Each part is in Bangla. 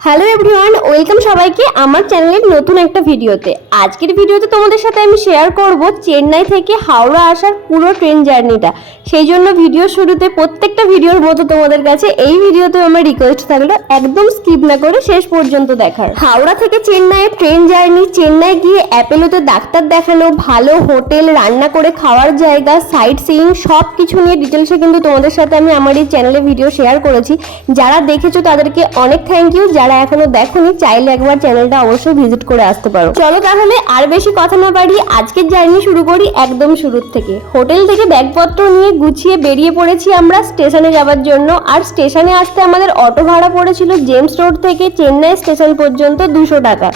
হ্যালো এভরিওয়ান, ওয়েলকাম সবাইকে আমার চ্যানেলের নতুন একটা ভিডিওতে। আজকের ভিডিওতে তোমাদের সাথে আমি শেয়ার করব চেন্নাই থেকে হাওড়া আসার পুরো ট্রেন জার্নিটা। সেই জন্য ভিডিও শুরুতে প্রত্যেকটা ভিডিওর মতো তোমাদের কাছে এই ভিডিওতে আমার রিকোয়েস্ট থাকল, একদম স্কিপ না করে শেষ পর্যন্ত দেখার। হাওড়া থেকে চেন্নাইয়ের ট্রেন জার্নি, চেন্নাই গিয়ে অ্যাপেলোতে ডাক্তার দেখানো, ভালো হোটেল, রান্না করে খাওয়ার জায়গা সাইট সিইং সব কিছু নিয়ে ডিটেলসে কিন্তু তোমাদের সাথে আমি আমার এই চ্যানেলে ভিডিও শেয়ার করেছি। যারা দেখেছ তাদেরকে অনেক থ্যাংক ইউ যারা এখনও দেখোনি, চাইলে একবার চ্যানেলটা অবশ্যই ভিজিট করে আসতে পারো। চলো তাহলে আর বেশি কথা না বাড়িয়ে আজকের জার্নি শুরু করি একদম শুরুর থেকে। হোটেল থেকে ব্যাগপত্র নিয়ে গুছিয়ে বেরিয়ে পড়েছি আমরা স্টেশনে যাওয়ার জন্য। আর স্টেশনে আসতে আমাদের অটো ভাড়া পড়েছিল জেমস রোড থেকে চেন্নাই স্টেশন পর্যন্ত দুশো টাকা।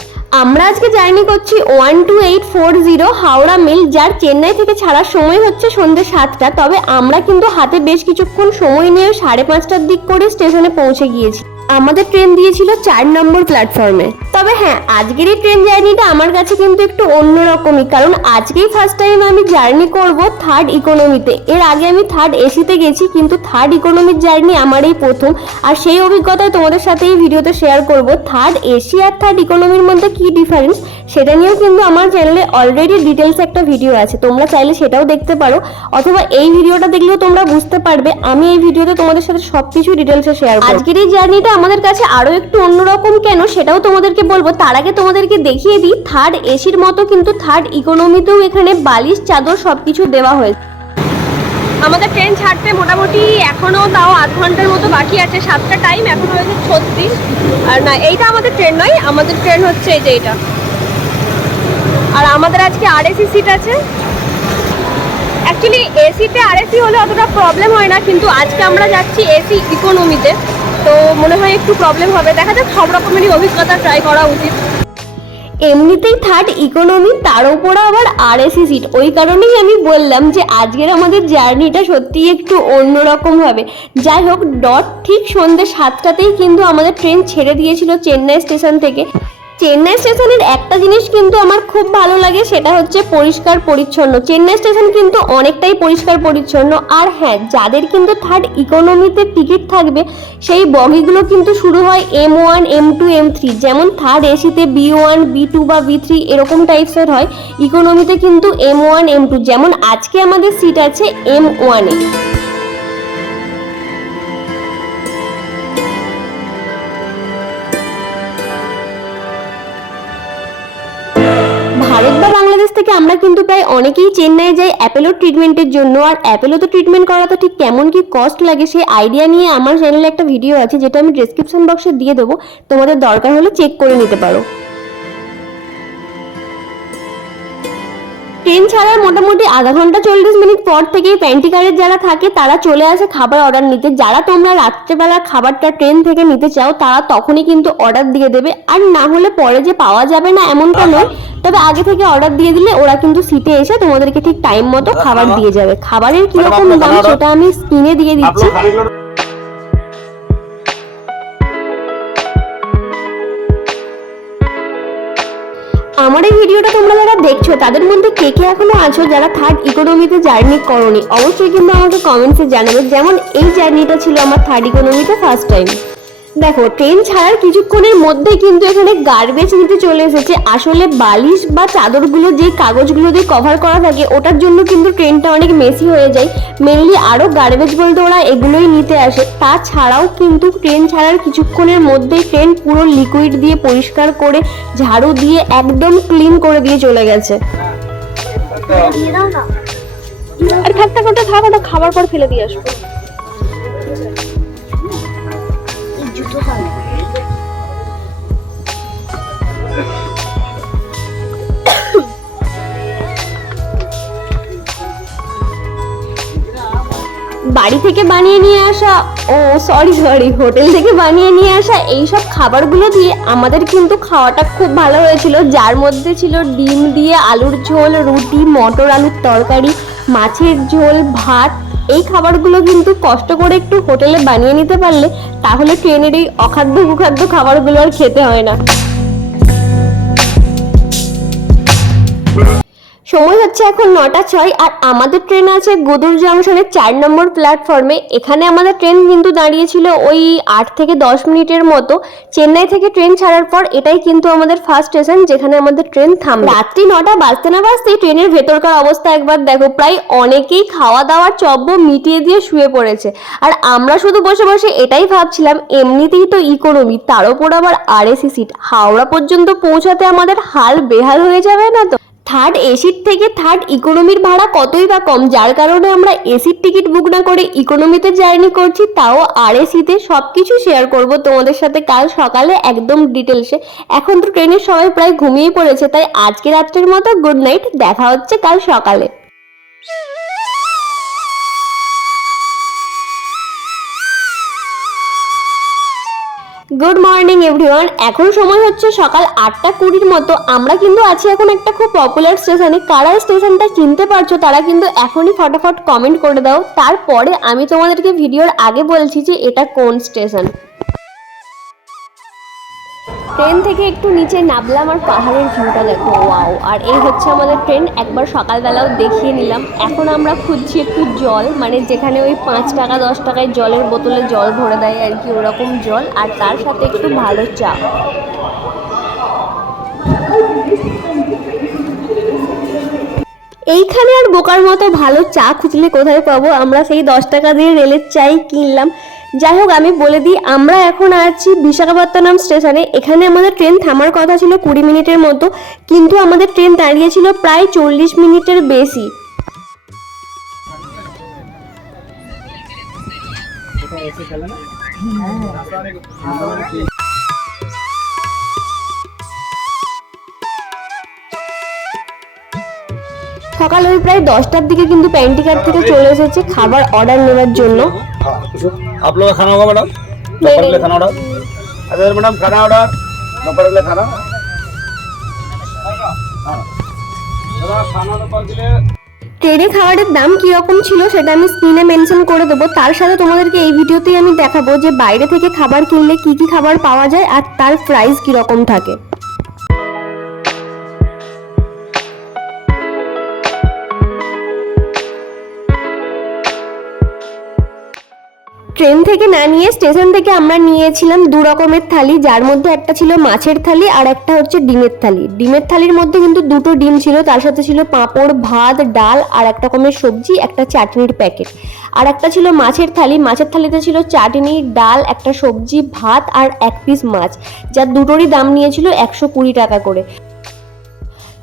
আমরা আজকে জার্নি করছি one two eight four zero Howrah mail যার চেন্নাই থেকে ছাড়ার সময় হচ্ছে সন্ধ্যে সাতটা। তবে আমরা কিন্তু হাতে বেশ কিছুক্ষণ সময় নিয়ে সাড়ে পাঁচটার দিক করে স্টেশনে পৌঁছে গিয়েছি। আমাদের ট্রেন দিয়েছিল চার নম্বর প্ল্যাটফর্মে তবে হ্যাঁ আজকের এই ট্রেন জার্নিটা আমার কাছে কিন্তু একটু অন্যরকমই। কারণ আজকেই ফার্স্ট টাইম আমি জার্নি করব থার্ড ইকোনমিতে এর আগে আমি থার্ড এসিতে গেছি কিন্তু থার্ড ইকোনমির জার্নি আমার এই প্রথম। আর সেই অভিজ্ঞতায় তোমাদের সাথে এই ভিডিওতে শেয়ার করব থার্ড এসি আর থার্ড ইকোনমির মধ্যে কি ডিফারেন্স সেটা নিয়েও কিন্তু আমার চ্যানেলে অলরেডি ডিটেলস একটা ভিডিও আছে। তোমরা চাইলে সেটাও দেখতে পারো। অথবা এই ভিডিওটা দেখলেও তোমরা বুঝতে পারবে। আমি এই ভিডিওতে তোমাদের সাথে সবকিছু ডিটেলসে শেয়ার করব। আজকের এই জার্নিটা আমাদের কাছে আরও একটু অন্যরকম কেন? সেটাও তোমাদেরকে বলব, তার আগে তোমাদেরকে দেখিয়ে দিই থার্ড এসির মতো কিন্তু থার্ড ইকোনমিতেও এখানে বালিশ, চাদর সবকিছু দেওয়া হয়েছে। আমাদের ট্রেন ছাড়তে মোটামুটি এখনও তাও আধ ঘণ্টার মতো বাকি আছে, সাতটা টাইম এখন হয়েছে ছত্রিশ। আর না, এইটা আমাদের ট্রেন নয়, আমাদের ট্রেন হচ্ছে এই যে এটা আর আমাদের আজকে আরএসি সিট আছে। অ্যাকচুয়ালি এসিতে আর আরএসি হলে অতটা প্রবলেম হয় না, কিন্তু আজকে আমরা যাচ্ছি এসি ইকোনমিতে তো মনে হয় একটু প্রবলেম হবে। দেখা যাক সব রকমেরই অভিজ্ঞতা ট্রাই করা উচিত। এমনিতেই থার্ড ইকোনমি তার উপরে আবার আর আরএসি সিট ওই কারণেই আমি বললাম যে, আজকের আমাদের জার্নিটা সত্যিই একটু অন্যরকম হবে। যাই হোক ডট ঠিক সন্ধ্যে সাতটাতেই কিন্তু আমাদের ট্রেন ছেড়ে দিয়েছিল চেন্নাই স্টেশন থেকে। চেন্নাই স্টেশনের একটা জিনিস কিন্তু আমার খুব ভালো লাগে, সেটা হচ্ছে পরিষ্কার পরিচ্ছন্ন। চেন্নাই স্টেশন কিন্তু অনেকটাই পরিষ্কার পরিচ্ছন্ন। আর হ্যাঁ যাদের কিন্তু থার্ড ইকোনমিতে টিকিট থাকবে, সেই বগিগুলো কিন্তু শুরু হয় M one M two M three যেমন থার্ড এসিতে বি ওয়ান বি টু বা বি থ্রি এরকম টাইপসের হয় ইকোনমিতে কিন্তু এম ওয়ান এম টু যেমন আজকে আমাদের সিট আছে এম ওয়ানে আমরা কিন্তু প্রায় অনেকেই চেন্নাই যাই অ্যাপেলো ট্রিটমেন্টের জন্য। আর অ্যাপেলোতে ট্রিটমেন্ট করাতে ঠিক কেমন কি কস্ট লাগে সেই আইডিয়া নিয়ে আমার চ্যানেলে একটা ভিডিও আছে, যেটা আমি ডিসক্রিপশন বক্সে দিয়ে দেবো। তোমাদের দরকার হলে চেক করে নিতে পারো। ট্রেন ছাড়ার মোটামুটি আধা ঘণ্টা চল্লিশ মিনিট পর থেকেই প্যান্টিকারের যারা থাকে তারা চলে আসে খাবার অর্ডার নিতে। যারা তোমরা রাত্রেবেলা খাবারটা ট্রেন থেকে নিতে চাও তারা তখনই কিন্তু অর্ডার দিয়ে দেবে। আর না হলে পরে যে পাওয়া যাবে না এমনটা নয় তবে আগে থেকে অর্ডার দিয়ে দিলে ওরা কিন্তু সিটে এসে তোমাদেরকে ঠিক টাইম মতো খাবার দিয়ে যাবে। খাবারের কীরকম দাম সেটা আমি স্ক্রিনে দিয়ে দিচ্ছি। আমার এই ভিডিওটা তোমরা যারা দেখছ, তাদের মধ্যে কে কে এখনও আছো যারা থার্ড ইকোনমিতে জার্নি করনি, অবশ্যই কিন্তু আমাকে কমেন্টসে জানাবে। যেমন এই জার্নিটা ছিল আমার থার্ড ইকোনমিতে ফার্স্ট টাইম দেখো ট্রেন ছাড়ার কিছুক্ষণের মধ্যেই কিন্তু এখানে গার্বেজ নিতে চলে এসেছে। আসলে বালিশ বা চাদরগুলো যে কাগজগুলো দিয়ে কভার করা থাকে, ওটার জন্য কিন্তু ট্রেনটা অনেক মেসি হয়ে যায়। মেনলি আরও গার্বেজ বলতে ওরা এগুলোই নিতে আসে। তাছাড়াও কিন্তু ট্রেন ছাড়ার কিছুক্ষণের মধ্যেই ট্রেন পুরো লিকুইড দিয়ে পরিষ্কার করে, ঝাড়ু দিয়ে একদম ক্লিন করে দিয়ে চলে গেছে। আর থাক থাক, ওটা থাক, ওটা খাবার পর ফেলে দিয়ে আসব। বাড়ি থেকে বানিয়ে নিয়ে আসা, ও সরি সরি হোটেল থেকে বানিয়ে নিয়ে আসা এই সব খাবারগুলো দিয়ে আমাদের কিন্তু খাওয়াটা খুব ভালো হয়েছিল। যার মধ্যে ছিল ডিম দিয়ে আলুর ঝোল, রুটি, মটর আলুর তরকারি, মাছের ঝোল, ভাত। এই খাবারগুলো কিন্তু কষ্ট করে একটু হোটেলে বানিয়ে নিতে পারলে তাহলে ট্রেনের এই অখাদ্য কুখাদ্য খাবারগুলো আর খেতে হয় না। সময় হচ্ছে এখন নটা ছয় আর আমাদের ট্রেন আছে গোদুর জংশনের চার নম্বর প্ল্যাটফর্মে এখানে আমাদের ট্রেন কিন্তু দাঁড়িয়েছিল ওই আট থেকে দশ মিনিটের মতো। চেন্নাই থেকে ট্রেন ছাড়ার পর এটাই কিন্তু আমাদের ফার্স্ট স্টেশন যেখানে আমাদের ট্রেন থাম রাত্রি নটা বাজতে না বাজতেই ট্রেনের ভেতরকার অবস্থা একবার দেখো, প্রায় অনেকেই খাওয়া দাওয়ার চব্য মিটিয়ে দিয়ে শুয়ে পড়েছে। আর আমরা শুধু বসে বসে এটাই ভাবছিলাম, এমনিতেই তো ইকোনমি তার উপর আবার আরএসি সিট হাওড়া পর্যন্ত পৌঁছাতে আমাদের হাল বেহাল হয়ে যাবে না তো? থার্ড এসির থেকে থার্ড ইকোনমির ভাড়া কতই বা কম? যার কারণে আমরা এসির টিকিট বুক না করে ইকোনমিতে জার্নি করছি, তাও আর এসিতে সব কিছু শেয়ার করব তোমাদের সাথে কাল সকালে একদম ডিটেলসে এখন তো ট্রেনের সবাই প্রায় ঘুমিয়ে পড়েছে, তাই আজকে রাত্রের মতো গুড নাইট দেখা হচ্ছে কাল সকালে। গুড মর্নিং এভরিওয়ান এখন সময় হচ্ছে সকাল আটটা কুড়ির মতো। আমরা কিন্তু আছি এখন একটা খুব পপুলার স্টেশনে কারা স্টেশনটা চিনতে পারছ তারা কিন্তু এখনই ফটাফট কমেন্ট করে দাও। তারপরে আমি তোমাদেরকে ভিডিওর আগে বলছি যে এটা কোন স্টেশন ট্রেন থেকে একটু নিচে নামলাম আর পাহাড়ের ভিউটা দেখো ওয়াও আর এই হচ্ছে আমাদের ট্রেন, একবার সকালবেলাও দেখিয়ে নিলাম। এখন আমরা খুঁজছি একটু জল মানে যেখানে ওই পাঁচ টাকা, দশ টাকায় জলের বোতলে জল ভরে দেয় আর কি, ওরকম জল। আর তার সাথে একটু ভালো চা। এইখানে আর বোকার মতো ভালো চা খুঁজলে কোথায় পাবো? আমরা সেই দশ টাকা দিয়ে রেলের চাই কিনলাম। যাই হোক আমি বলে দিই, আমরা এখন আছি বিশাখাপত্তনম স্টেশনে। এখানে আমাদের ট্রেন থামার কথা ছিল কুড়ি মিনিটের মতো, কিন্তু আমাদের ট্রেন দাঁড়িয়েছিল প্রায় চল্লিশ মিনিটের বেশি। সকাল ওই প্রায় দশটার দিকে কিন্তু প্যান্টিকার থেকে চলে এসেছে খাবার অর্ডার নেওয়ার জন্য। आप लोग का खाना होगा मैडम दोपहर के लिए खाना ऑर्डर अच्छा मैडम खाना ऑर्डर दोपहर के लिए खाना हाँ दादा, खाना दोपहर के लिए ট্রেনে খাবারের দাম কীরকম ছিল সেটা আমি স্ক্রিনে মেনশন করে দেবো তার সাথে তোমাদেরকে এই ভিডিওতেই আমি দেখাবো যে বাইরে থেকে খাবার কিনলে কি কি খাবার পাওয়া যায় আর তার প্রাইস কীরকম থাকে ট্রেন থেকে না নিয়ে স্টেশন থেকে আমরা নিয়েছিলাম দু রকমের থালি, যার মধ্যে একটা ছিল মাছের থালি আর একটা হচ্ছে ডিমের থালি। ডিমের থালির মধ্যে কিন্তু দুটো ডিম ছিল, তার সাথে ছিল পাঁপড়, ভাত, ডাল আর একটা রকমের সবজি, একটা চাটনির প্যাকেট। আর একটা ছিল মাছের থালি, মাছের থালিতে ছিল চাটনি, ডাল, একটা সবজি, ভাত আর এক পিস মাছ, যার দুটোরই দাম নিয়েছিল একশো কুড়ি টাকা করে।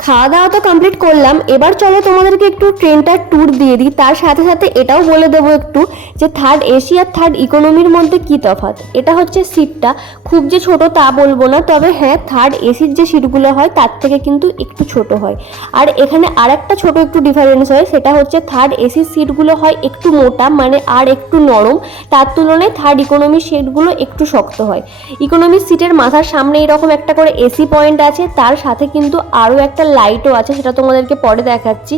খাওয়া দাওয়া তো কমপ্লিট করলাম। এবার চলো তোমাদেরকে একটু ট্রেনটার ট্যুর দিয়ে দিই। তার সাথে সাথে এটাও বলে দেবো একটু যে থার্ড এসি আর থার্ড ইকোনমির মধ্যে কী তফাৎ? এটা হচ্ছে সিটটা খুব যে ছোট তা বলব না, তবে হ্যাঁ থার্ড এসির যে সিটগুলো হয়, তার থেকে কিন্তু একটু ছোট হয়। আর এখানে আর একটা ছোট একটু ডিফারেন্স হয়, সেটা হচ্ছে থার্ড এসির সিটগুলো হয় একটু মোটা মানে আর একটু নরম। তার তুলনায় থার্ড ইকোনমির সিটগুলো একটু শক্ত হয়। ইকোনমির সিটের মাথার সামনে এরকম একটা করে এসি পয়েন্ট আছে, তার সাথে কিন্তু আরও একটা লাইটও আছে, সেটা তোমাদেরকে পরে দেখাচ্ছি।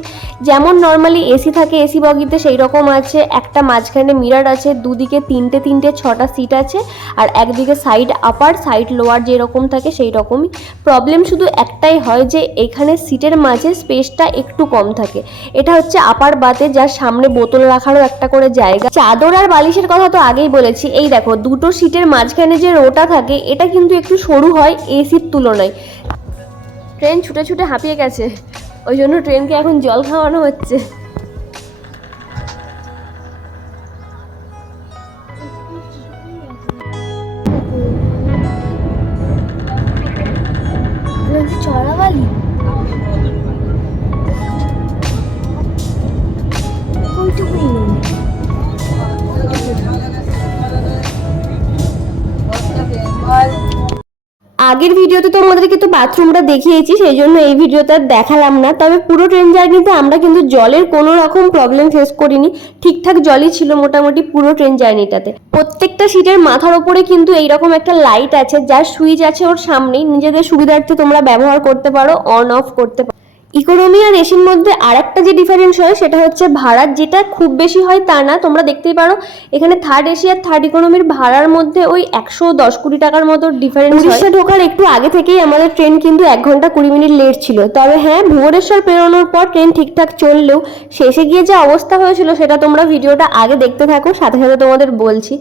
যেমন নর্মালি এসি থাকে এসি বগিতে সেই রকম আছে, একটা মাঝখানে মিরার আছে, দুদিকে তিনটে তিনটে, ছটা সিট আছে, আর একদিকে সাইড আপার সাইড লোয়ার যেরকম থাকে সেই রকমই প্রবলেম শুধু একটাই হয় যে, এখানে সিটের মাঝে স্পেসটা একটু কম থাকে। এটা হচ্ছে আপার বাতে যার সামনে বোতল রাখারও একটা করে জায়গা। চাদর আর বালিশের কথা তো আগেই বলেছি। এই দেখো, দুটো সিটের মাঝখানে যে রোটা থাকে, এটা কিন্তু একটু সরু হয় এসির তুলনায়। ট্রেন ছুটে ছুটে হাঁপিয়ে গেছে। ওই জন্য ট্রেনকে এখন জল খাওয়ানো হচ্ছে। আগের ভিডিওতে তোমাদেরকে তো বাথরুমটা দেখিয়েছি, সেই জন্য এই ভিডিওতে আর দেখালাম না। তবে পুরো ট্রেন জার্নিতে আমরা কিন্তু জলের কোনো রকম প্রবলেম ফেস করিনি। ঠিকঠাক জলই ছিল মোটামুটি পুরো ট্রেন জার্নিটাতে প্রত্যেকটা সিটের মাথার ওপরে কিন্তু এইরকম একটা লাইট আছে, যার সুইচ আছে ওর সামনেই। নিজেদের সুবিধার্থে তোমরা ব্যবহার করতে পারো অন অফ করতে পারো। ইকোনমি আর এসির মধ্যে আরেকটা যে ডিফারেন্স হয়, সেটা হচ্ছে ভাড়ার। যেটা খুব বেশি হয় তা না, তোমরা দেখতেই পারো। এখানে থার্ড এসি আর থার্ড ইকোনমির ভাড়ার মধ্যে ওই একশো দশ কোটি টাকার মতো ডিফারেন্স উড়িষ্যা ঢোকার একটু আগে থেকেই আমাদের ট্রেন কিন্তু এক ঘণ্টা কুড়ি মিনিট লেট ছিল। তবে হ্যাঁ ভুবনেশ্বর পেরোনোর পর ট্রেন ঠিকঠাক চললেও শেষে গিয়ে যে অবস্থা হয়েছিল, সেটা তোমরা ভিডিওটা আগে দেখতে থাকো। সাথে সাথে তোমাদের বলছি।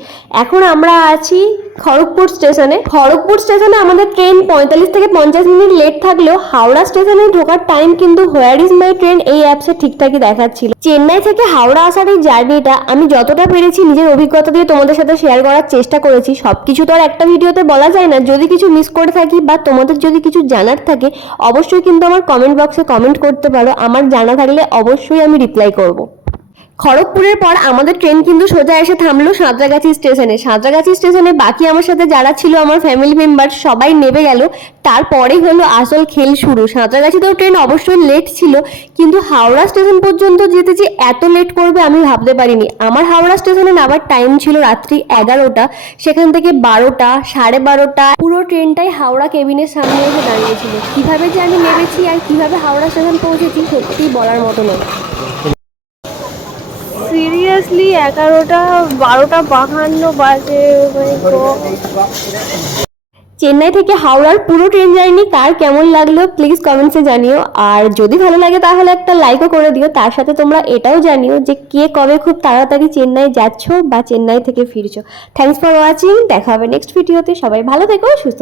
এখন আমরা আছি খড়গপুর স্টেশনে। খড়গপুর স্টেশনে আমাদের ট্রেন পঁয়তাল্লিশ থেকে পঞ্চাশ মিনিট লেট থাকলেও হাওড়া স্টেশনে ঢোকার টাইম কিন্তু হোয়ার ইজ মাই ট্রেন এই অ্যাপসে ঠিকঠাকই দেখাচ্ছিল। চেন্নাই থেকে হাওড়া আসার এই জার্নিটা আমি যতটা পেরেছি নিজের অভিজ্ঞতা দিয়ে তোমাদের সাথে শেয়ার করার চেষ্টা করেছি। সবকিছু তো আর একটা ভিডিওতে বলা যায় না। যদি কিছু মিস করে থাকি বা তোমাদের যদি কিছু জানার থাকে, অবশ্যই কিন্তু আমার কমেন্ট বক্সে কমেন্ট করতে পারো। আমার জানা থাকলে অবশ্যই আমি রিপ্লাই করব। খড়গপুরের পর আমাদের ট্রেন কিন্তু সোজা এসে থামলো সাঁতরাগাছি স্টেশনে। সাঁতরাগাছি স্টেশনে বাকি আমার সাথে যারা ছিল আমার ফ্যামিলি মেম্বার সবাই নেমে গেল। তারপরেই হলো আসল খেল শুরু। সাঁতরাগাছিতেও ট্রেন অবশ্যই লেট ছিল, কিন্তু হাওড়া স্টেশন পর্যন্ত যেতে যে এত লেট করবে আমি ভাবতে পারিনি। আমার হাওড়া স্টেশনে নামার টাইম ছিল রাত্রি এগারোটা, সেখান থেকে বারোটা, সাড়ে বারোটা। পুরো ট্রেনটাই হাওড়া কেবিনের সামনে এসে দাঁড়িয়েছিল। কীভাবে যে আমি নেমেছি আর কীভাবে হাওড়া স্টেশন পৌঁছেছি সত্যিই বলার মতো নয়। সিরিয়াসলি এগারোটা, বারোটা বাহান্ন বাজে চেন্নাই থেকে হাওড়ার পুরো ট্রেন জার্নি কার কেমন লাগল প্লিজ কমেন্টসে জানিও। আর যদি ভালো লাগে তাহলে একটা লাইকও করে দিও। তার সাথে তোমরা এটাও জানিও যে কে কবে খুব তাড়াতাড়ি চেন্নাই যাচ্ছো বা চেন্নাই থেকে ফিরছো। থ্যাংকস ফর ওয়াচিং দেখা হবে নেক্সট ভিডিওতে সবাই ভালো থেকো, সুস্থ